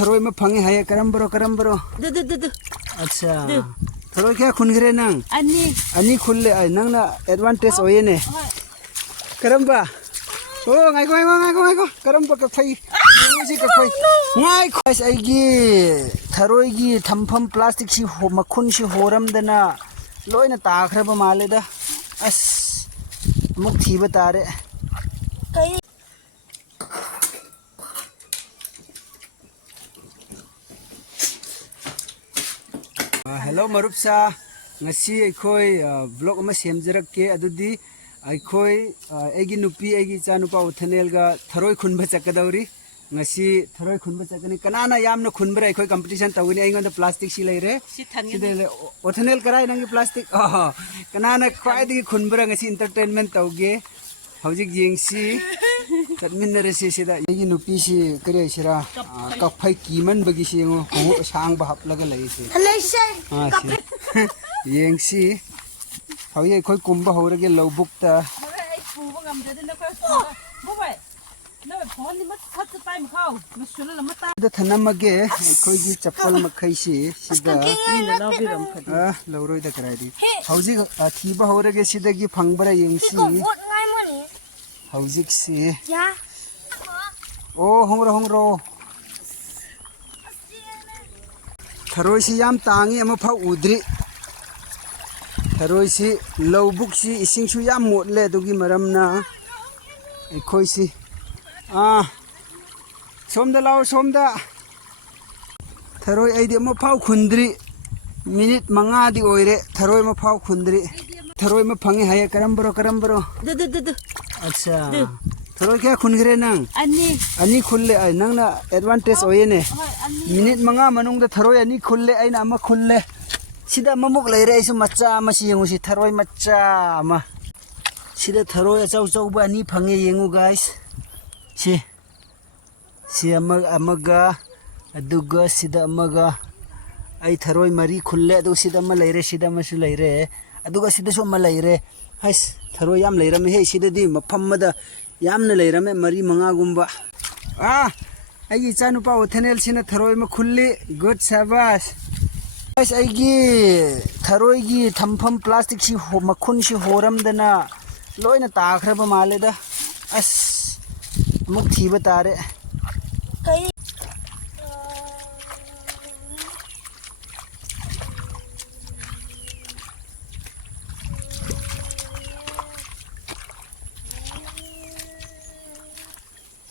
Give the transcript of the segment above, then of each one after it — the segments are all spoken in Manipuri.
थरोई में फंगे है करम बरो अच्छा थरोई क्या खुन करे नंग अनि खुले आई नंग ना एडवांटेज होये ने करम बा ओ ngai ko करम बा कफई मुझे कफई ngai को ऐस आईगी थरोई की थम्फम प्लास्टिक सी हो मखुन सी होरम दना लोइना ताखरब मालेदा अस मुक थीब तारे hello मरुपसा ngasi akhoi vlog ama semjarak ke adudi akhoi egi nupi egi chanupa uthanel ga tharoi khunba chakadauri ngasi tharoi khunba chakani kanana yamna khunbra akhoi competition tawini aingon da plastic si leire sidele uthanel karai nangi plastic kanana khwai digi khunbra ngasi entertainment tawge hojik jengsi चटमिनरसी सिदा यही नुपी सी करे सिरा कफाई कीमन बगी सी ngo हो सांग बा हपलगा लैसे हां सी येंगसी हवे खोय कुंबा होरगे लौबुकता द थनमगे खोयगी चप्पल मखैसी सिदा लौरोय द कराइदी हौजी थीबा होरगे सिदगी फंगबरा येंगसी हौजिक से ओ होंगरो थरोई सी याम तांगी अमा फा उद्री थरोई सी लौबुक सी इसिंग सु याम मोटले दुगी मरमना एखोई सी सोमदा लाओ सोमदा थरोई आइदि अमा फाव खुंद्री मिनिट मंगा दि ओइरे थरोई अमा फाव खुंद्री थरोई में फंगे है करम बरो अच्छा थरोई क्या खुन करे नंग अनि खुले आई नंग ना एडवांटेज होये ने मिनिट मंगा मनुंग द थरोई अनि खुले आई ना अमा खुले सिदा ममुक लेरे आइसु मच्चा अमा सि यंगु सि थरोई मच्चा अमा सिदा थरोई अचाउ चाउ बा अनि फंगे यंगु गाइस सि अमगा अदुगा सिदा अमगा आई थरोई मरी खुले अदु सिदा अमा लेरे सिदा मसु लेरे अदुगा सिदा सो अमा लेरे हाइस थरोई याम लेरमे हे सिददी मफमदा यामना लेरमे मरी मंगा गुंबा आइगी चानुपा ओथनेल सिना थरोई में खुल्ली गुड शाबाश गाइस आइगी थरोई की थम्फम प्लास्टिक सी हो मखुन सी होरमदना लोइना ताखरब मालेदा अस मुक थीब तारे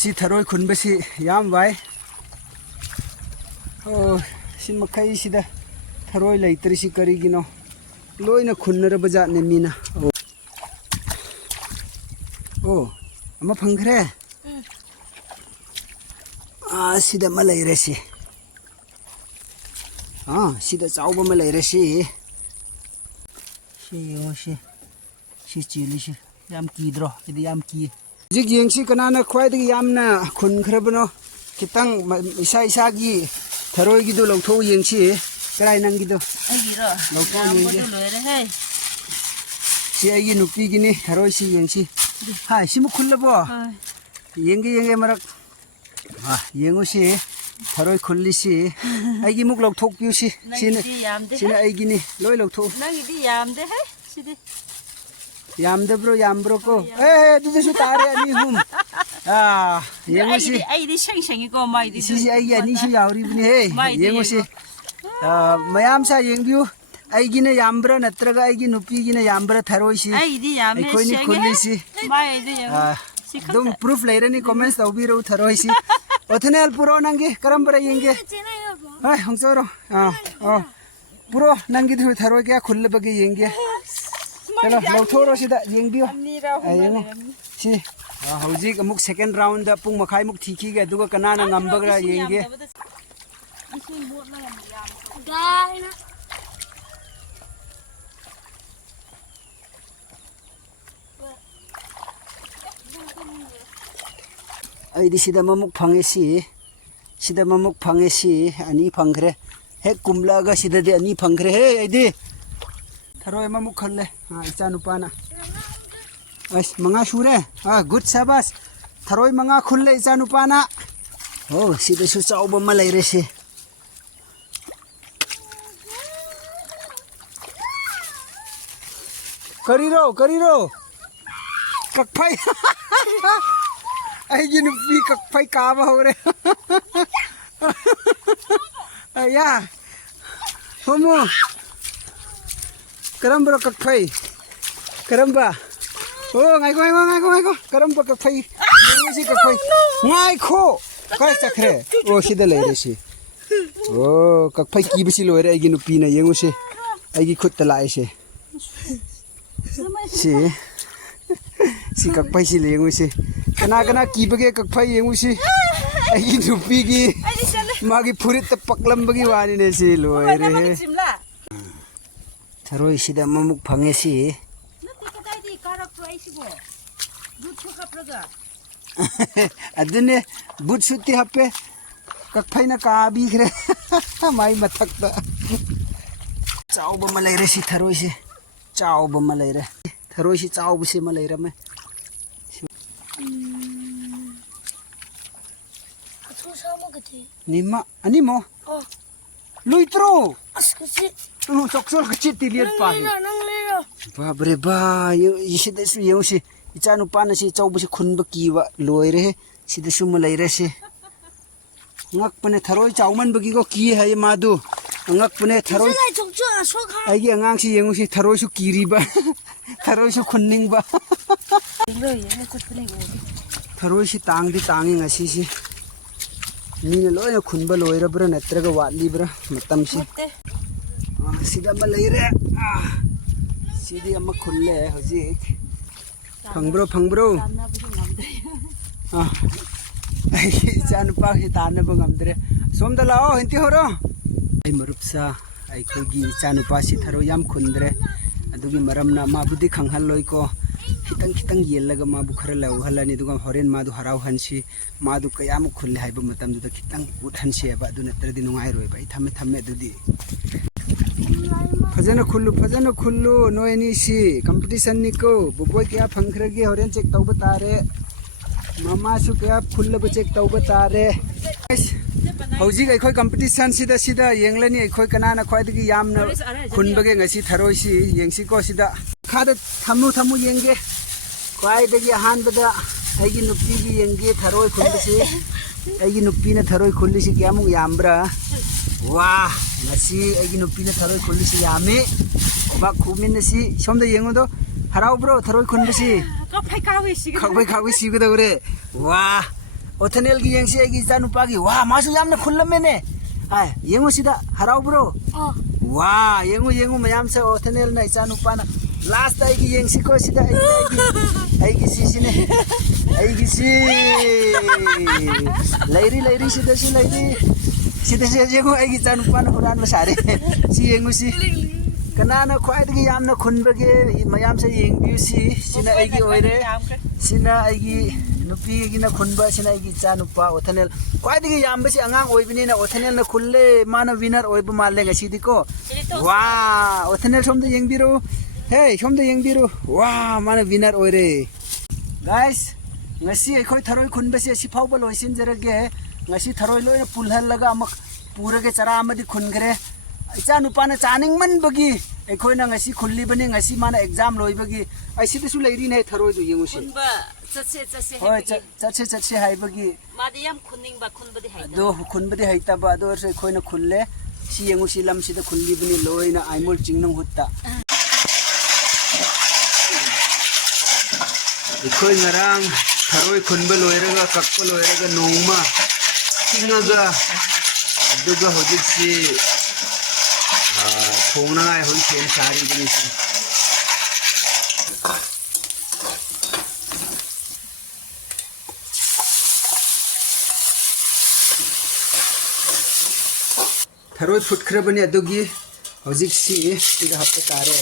सी थरोई खुनबसी याम वाई ओ सिन मखै सिदा थरोई लैतरी सी करिगिनो लोइना खुन्नरब जातने मीना ओ अमा फंगरे सिदा मा लैरेसी सिदा चाउबा मा लैरेसी सी चिली सी याम कीद्रो इदि याम की जिग येंगसी कनाना ख्वाइदगी यामना खुनखरबनो खितंग इसा की थरोई गिदो लौथो येंगसी कराय नंगिदो आइगिरो लौथो येंगे सी आइगी नुपी गिनी थरोई सी येंगसी हाय सिमु खुल्लबो येंगे मरक येंगुसी थरोई खुल्लिसी आइगी मुक लौथोक पिउसी सिना आइगिनी लोय लौथो नंगिदि यामदे है सिदि यामदब्रो यामब्रो को दुदसु तारे अनि हुम येंगुसी आइदि संगसंगी को माइदि सी आइगी अनि सु यावरी बनि हे येंगुसी मयाम सा येंगिउ आइगिना यामब्रा नत्रगा आइगी नुपीगिना यामब्रा थरोइसी आइदि यामने खोइनि खुल्लिसी माइदि एकदम प्रूफ लेरनी कमेंट्स तौबिरो थरोइसी ओथनेल पुरो नंगी करमबरा येंगे हाय हंसरो पुरो नंगी थरोइ क्या खुल्ले बगे येंगे चलो लौथोरो सिदा येंबियो आयेंगो सी हौजिक अमुक सेकंड राउंड दा पुंग मखाइ मुक ठीकीगे दुगा कनाना ngambagरा येंगे आइदि सिदा ममुक फंगेसी अनि फंगरे हे कुमलागा सिदा अनि फंगरे हे आइदि थरोई ममुक खल्ले इचा नुपाना अस मंगा सुरे गुड शाबाश थरोई मंगा खुल्ले इचा नुपाना Oh, sidasu chauba ma leire se. Kariro. Kakphai. Ai ginu pi kakphai ka ba hore. Aya. Homo. Karamba kakphai. Karamba. Oh, ngai ko. Karamba kakphai. Si kakphai. Ngai ko. Kai chakre. Oh, sida leire se. Oh, kakphai ki bisi loire ai ginu pi na yengu se. Ai gi khut ta lai se. Si kakphai si lengu si kana kibage kakphai yengu si ai nupi gi magi phurit ta paklam bagi wani ne si loire tharoi sida mamuk phange si adune but sutti happe kakphai na ka bi khre mai mathak ta chauba ma leire si tharoi si chauba ma leire tharoi si chauba si ma leire me Nima, ani mo? Oh. Luitro. Askasi. Soksol kecil tiliat pa. Ba bre ba, isi desu yung si icanu pa na si chau basi khun ba kiwa loire si desu malaire si. Ngak pane tharoi chauman bagi ko ki hai madu. Ngak pane tharoi. Ai gi angang si yung si tharoi su kiri ba. Tharoi su khunning ba. Tharoi si tang di tangi ngasi si. Nina loy na khunba loira bra natraga watli bra matam si sida ma leire sidi amma khulle hojik phangbro ai chan pa hi tan ba ngamdre somda lao hinti horo ai marupsa ai khogi chan pa si tharo yam khundre adugi maramna ma budi khanghal loi ko kitang yelaga ma bu khara lau halani duga horen ma du harau hansi ma du kayam khulle haiba matam du kitang ut hansi ba du natra di nungai roi bai thame dudi fajana khullu noi ni si competition ni ko buboi kya phangkhra gi horen check tau batare mama su kya khulle ba check tau batare hauji ga khoi competition sida yenglani khoi kanana khoi digi yamna khunbage ngasi tharoi si yengsi ko sida khada thamu yenge kwai dagi han bada aigi nupi gi yenge tharoi khulisi aigi nupi na tharoi khulisi kyamu yambra wah ngasi aigi nupi na tharoi khulisi yame ba khumin si somda yengo do harau bro tharoi khulisi khawai si gada ure wah othanel gi yengsi aigi chanu pa gi wah masu yamna khullame ai yengo sida harau bro wah yengo mayam sa othanel na chanu pa na last day ki yeng si ko sida ai ki si ne ai ki si lairi sida si yengo ai ki chanu pa na huran masare si yengo si kanana khwai gi yamna khunba ge mayam sa yeng biu si sina ai gi oire sina ai gi nupi gi na khunba sina ai gi chanu pa othanel khwai gi yam si angang oibini na othanel na khulle mana winner oiba malle ga sidi ko wa othanel som de yeng biru Hey, somda yengbiru. Wah, mana winner oire. Guys, ngasi khoi tharoi khunba se si phauba loisin jarage. Ngasi tharoi loi pulhal laga amak pura ge chara amadi khungre. Icha nupa na chaning man bagi. Khoi na ngasi khulli bani ngasi mana exam loi bagi. Ai si su leiri nei tharoi du yengu si. Khunba chatse Hoi chatse hai bagi. Madiyam khunning ba khunbadi hai. Do khunbadi hai ta ba do se khoi na khulle. Si yengu si lam si da khulli bani loi na aimol chingnang hutta. Ikoi ngarang tharoi khunba loiraga kakpa loiraga nongma tingaga aduga hojik si thongna ai hoi chen sari bini si tharoi phutkhra bani adugi hojik si ida hapta tare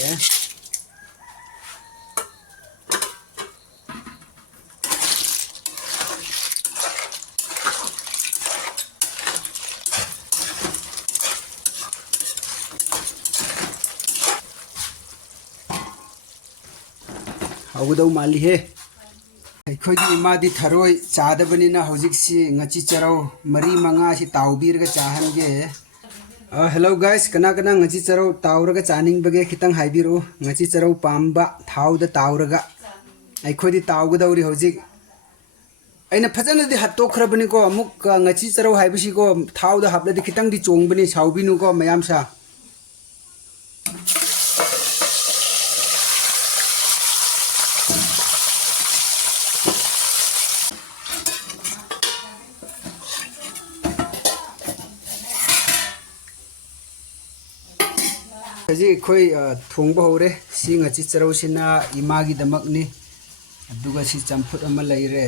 Aku dah mali he. ꯑꯩꯈꯣꯏꯒꯤ ꯏꯃꯥꯗꯤ ꯊꯔꯣꯏ ꯆꯥꯗꯕꯅꯤꯅ ꯍꯧꯖꯤꯛꯁꯤ ꯉꯆꯤ ꯆꯔꯧ ꯃꯔꯤ ꯃꯉꯥꯁꯤ ꯇꯥꯎꯕꯤꯔꯒ ꯆꯥꯍꯟꯒꯦ ꯍꯦꯜꯂꯣ ꯒꯥꯏꯁ ꯀꯅꯥ ꯀꯅꯥ ꯉꯆꯤ ꯆꯔꯧ ꯇꯥꯎꯔꯒ ꯆꯥꯅꯤꯡꯕꯒꯦ ꯈꯤꯇꯪ ꯍꯥꯏꯕꯤꯔꯛꯎ ꯉꯆꯤ ꯆꯔꯧ ꯄꯥꯝꯕ ꯊꯥꯎꯗ ꯇꯥꯎꯔꯒ ꯑꯩꯈꯣꯏꯗꯤ ꯇꯥꯎꯒꯗꯧꯔꯤ ꯍꯧꯖꯤꯛ ꯑꯩꯅ ꯐꯖꯅꯗꯤ ꯍꯥꯠꯇꯣꯛꯈ꯭ꯔꯕꯅꯤꯀꯣ ꯑꯃꯨꯛ ꯉꯆꯤ ꯆꯔꯧ ꯍꯥꯏꯕꯁꯤꯀꯣ ꯊꯥꯎꯗ ꯍꯥꯞꯂꯗꯤ ꯈꯤꯇꯪꯗꯤ ꯆꯣꯡꯕꯅꯤ ꯁꯥꯎꯕꯤꯅꯨꯀꯣ ꯃꯌꯥꯝꯁꯥ ꯍꯧꯖꯤꯛ ꯑꯩꯈꯣꯏ ꯊꯣꯡꯕ ꯍꯧꯔꯦ ꯁꯤ ꯉꯆꯤ ꯆꯔꯧꯁꯤꯅ ꯏꯃꯥꯒꯤꯗꯃꯛꯅꯤ ꯑꯗꯨꯒ ꯁꯤ ꯆꯝꯐꯨꯠ ꯑꯃ ꯂꯩꯔꯦ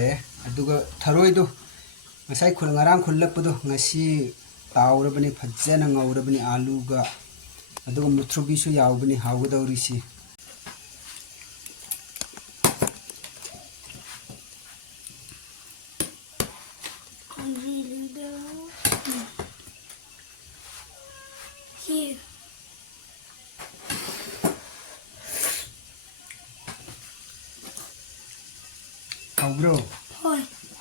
ꯑꯗꯨꯒ ꯊꯔꯣꯏꯗꯨ ꯉꯁꯥꯏ ꯉꯔꯥꯡ ꯈꯨꯜꯂꯛꯄꯗꯣ ꯉꯁꯤ ꯇꯥꯎꯔꯕꯅꯤ ꯐꯖꯅ ꯉꯧꯔꯕꯅꯤ ꯑꯂꯨꯒ ꯑꯗꯨꯒ ꯃꯨꯊ꯭ꯔꯨꯕꯤꯁꯨ ꯌꯥꯎꯕꯅꯤ ꯍꯥꯎꯒꯗꯧꯔꯤꯁꯤ ꯍꯥꯎꯕ꯭ꯔꯣ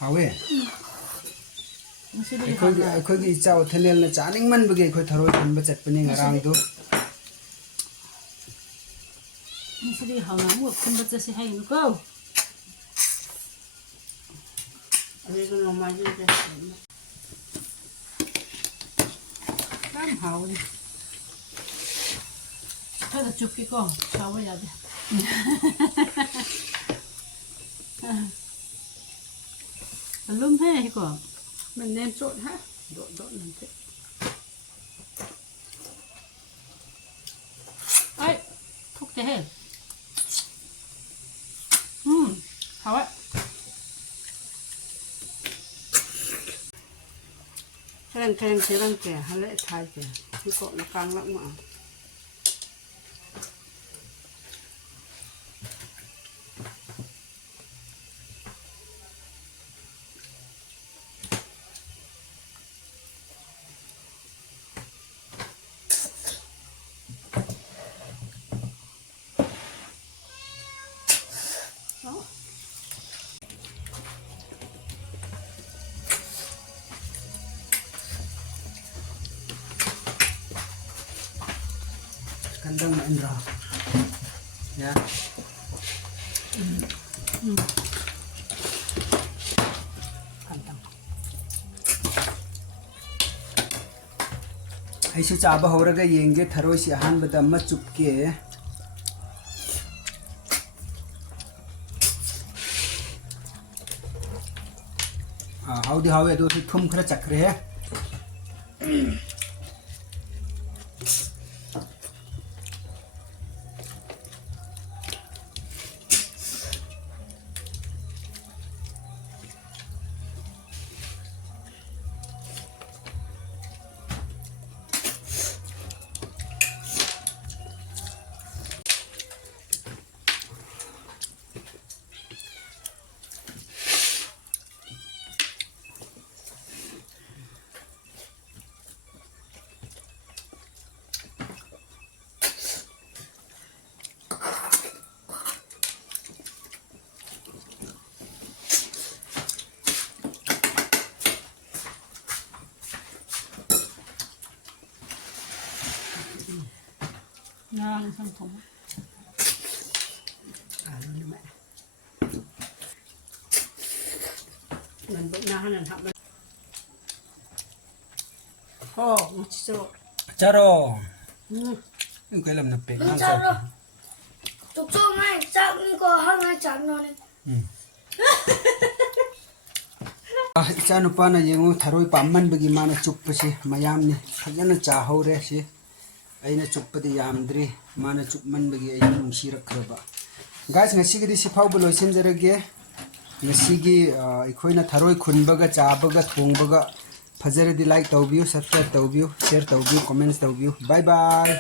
ꯍꯥꯎꯋꯦ ꯑꯩꯈꯣꯏꯒꯤ ꯏꯆꯥ ꯎꯊꯅꯦꯜꯅ ꯆꯥꯅꯤꯡꯃꯟꯕꯒꯤ ꯑꯩꯈꯣꯏ ꯊꯔꯣꯏ ꯈꯨꯟꯕ ꯆꯠꯄꯅꯤ ꯉꯔꯥꯡꯗꯨ ꯉꯁꯤꯗꯤ ꯍꯥꯎꯅ ꯑꯃꯨꯛ ꯈꯨꯟꯕ ꯆꯠꯁꯤ ꯍꯥꯏꯅꯨꯀꯣ ꯑꯗꯨꯒ ꯅꯣꯡꯃꯥꯏꯖꯤꯡꯗ ꯌꯥꯝ ꯍꯥꯎꯅꯤ ꯈꯔ ꯆꯨꯞꯀꯦꯀꯣ ꯁꯥꯎꯕ ꯌꯥꯗꯦ ꯑꯂꯨꯝ ꯍꯦꯀꯣ Mình nên trộn ha, trộn làm thế. Ấy, thúc thế hề. Hào ấy. Khen thế đang kẻ, hay lẽ thay kẻ, cái cọ nó căng lắm mà. Kandang na Indra. Yeah. Kandang. Aisu chaba horaga yenge tharoi si ahanbada amma chupke. Howdy how do si thum khara chakre hai. Ngang sang thùng. Luôn mẹ. Mình bữa nào mình học. Một chút. Charo. Cái làm nập bể. Charo. Chúc cho ngay chắc có hơn ngay chắc nó này. Icha nupa na yengu tharoi pamman bagi mana chuppa si mayam ni fajana chahau re si aina chuppa di yamdri mana chupman bagi aina nungsi rakhraba guys ngasi gidi si phau bolo senjarage ngasi gi ikhoina tharoi khunbaga chabaga thongbaga fajara di like tawbiu subscribe tawbiu share tawbiu comments tawbiu bye bye